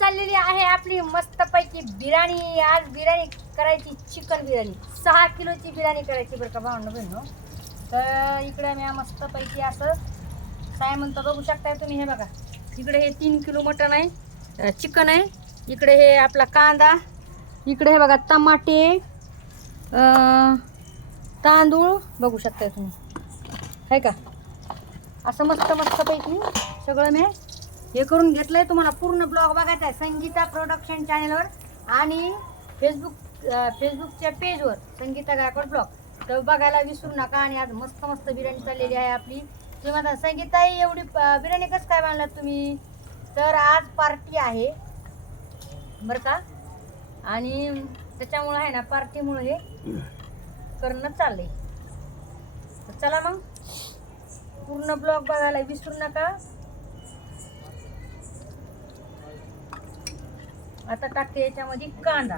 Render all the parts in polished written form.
चाललेली आहे आपली मस्तपैकी बिर्याणी. आज बिर्याणी करायची, चिकन बिर्याणी 6 किलोची बिर्याणी करायची बरं का भावना बहिणो. तर इकडे मी मस्तपैकी असं सायमन तर बघू शकताय तुम्ही. हे बघा, इकडे हे 3 किलो मटण आहे, चिकन आहे. इकडे हे आपला कांदा, इकडे हे बघा टमाटे, तांदूळ बघू शकताय तुम्ही, आहे का. असं मस्तपैकी सगळं मी हे करून घेतलंय. तुम्हाला पूर्ण ब्लॉग बघायचा आहे संगीता प्रोडक्शन चॅनलवर आणि फेसबुकच्या पेजवर संगीता गायकवाड ब्लॉग. तर बघायला विसरू नका. आणि आज मस्त बिर्याणी चाललेली आहे आपली. तुम्ही म्हणता संगीता एवढी बिर्याणी कसं काय बांधलात तुम्ही? तर आज पार्टी आहे बरं का, आणि त्याच्यामुळं आहे ना, पार्टीमुळे हे करणं चाललंय. तर चला मग पूर्ण ब्लॉग बघायला विसरू नका. आता टाकते याच्यामध्ये कांदा.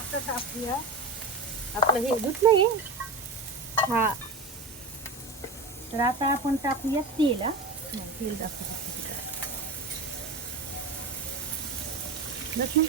असं टाकूया. आपलं हे दूध नाही हा. तर आता आपण टाकूया तेल. तेल टाकू बस ना.